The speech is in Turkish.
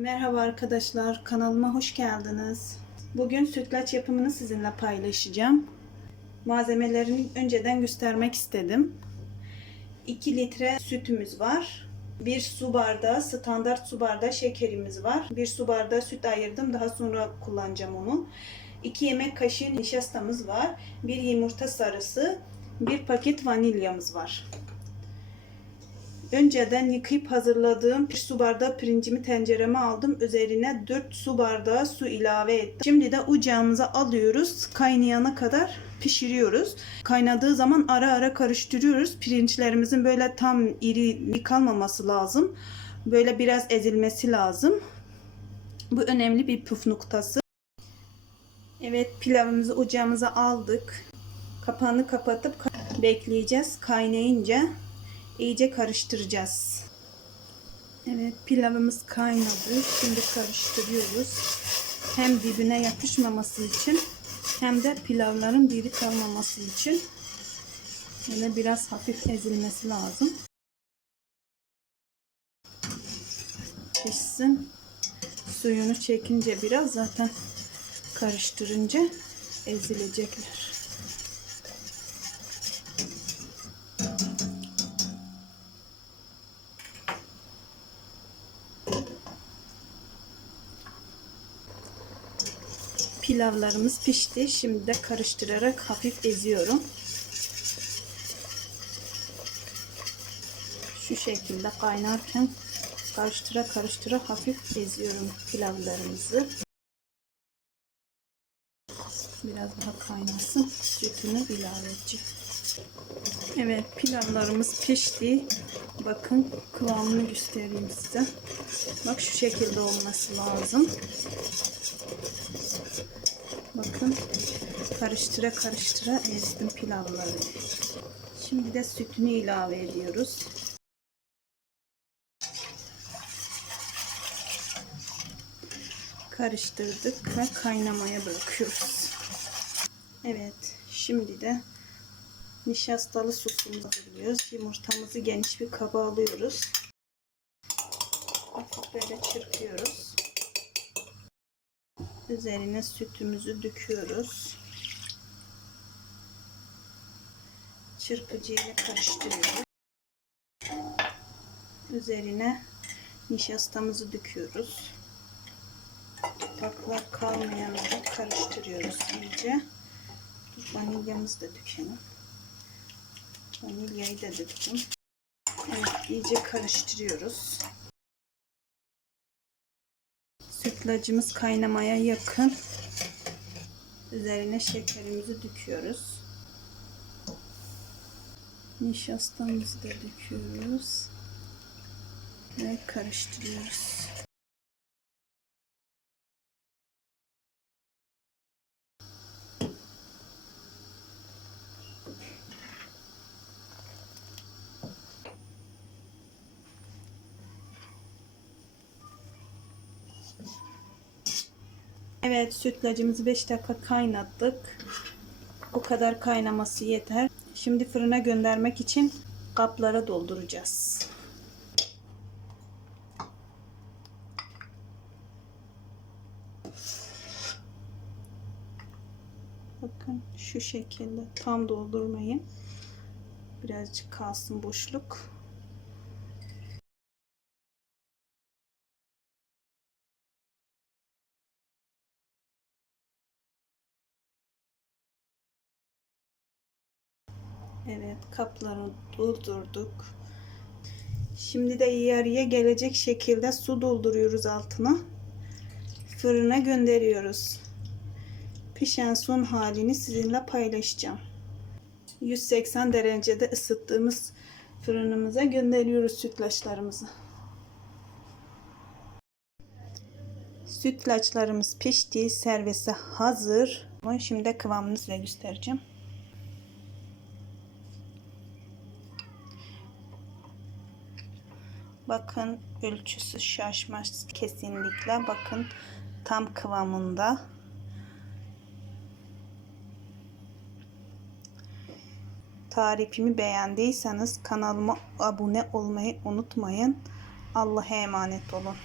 Merhaba arkadaşlar, kanalıma hoş geldiniz. Bugün sütlaç yapımını sizinle paylaşacağım. Malzemelerini önceden göstermek istedim. 2 litre sütümüz var. 1 su bardağı, standart su bardağı şekerimiz var. 1 su bardağı süt ayırdım, daha sonra kullanacağım onu. 2 yemek kaşığı nişastamız var. 1 yumurta sarısı, 1 paket vanilyamız var. Önceden yıkayıp hazırladığım bir su bardağı pirincimi tencereme aldım. Üzerine 4 su bardağı su ilave ettim. Şimdi de ocağımıza alıyoruz. Kaynayana kadar pişiriyoruz. Kaynadığı zaman ara ara karıştırıyoruz. Pirinçlerimizin böyle tam iri kalmaması lazım. Böyle biraz ezilmesi lazım. Bu önemli bir püf noktası. Evet pilavımızı ocağımıza aldık. Kapağını kapatıp bekleyeceğiz. Kaynayınca iyice karıştıracağız. Evet pilavımız kaynadı. Şimdi karıştırıyoruz. Hem dibine yapışmaması için hem de pilavların diri kalmaması için yine biraz hafif ezilmesi lazım. Pişsin. Suyunu çekince biraz zaten karıştırınca ezilecekler. Pilavlarımız pişti. Şimdi de karıştırarak hafif eziyorum. Şu şekilde kaynarken karıştıra karıştıra hafif eziyorum pilavlarımızı. Biraz daha kaynasın. Sütünü ilave edeceğim. Evet pilavlarımız pişti. Bakın kıvamını göstereyim size. Bak şu şekilde olması lazım. Bakın karıştıra karıştıra ezdim pilavları. Şimdi de sütünü ilave ediyoruz. Karıştırdık ve kaynamaya bırakıyoruz. Evet, şimdi de nişastalı sosumuzu hazırlıyoruz. Yumurtamızı geniş bir kaba alıyoruz. Böyle çırpıyoruz. Üzerine sütümüzü döküyoruz. Çırpıcı ile karıştırıyoruz. Üzerine nişastamızı döküyoruz. Baklar kalmayanları karıştırıyoruz iyice. Vanilyamızı da dökelim. Vanilyayı da döktüm. Evet, iyice karıştırıyoruz. Sütlacımız kaynamaya yakın. Üzerine şekerimizi döküyoruz. Nişastamızı da döküyoruz. Ve karıştırıyoruz. Evet sütlacımızı 5 dakika kaynattık. Bu kadar kaynaması yeter. Şimdi fırına göndermek için kaplara dolduracağız. Bakın şu şekilde tam doldurmayın. Birazcık kalsın boşluk. Evet kapları doldurduk. Şimdi de yarıya gelecek şekilde su dolduruyoruz altına. Fırına gönderiyoruz. Pişen son halini sizinle paylaşacağım. 180 derecede ısıttığımız fırınımıza gönderiyoruz sütlaçlarımızı. Sütlaçlarımız pişti, servise hazır. Şimdi kıvamını size göstereceğim. Bakın ölçüsü şaşmaz kesinlikle. Bakın tam kıvamında. Tarifimi beğendiyseniz kanalıma abone olmayı unutmayın. Allah'a emanet olun.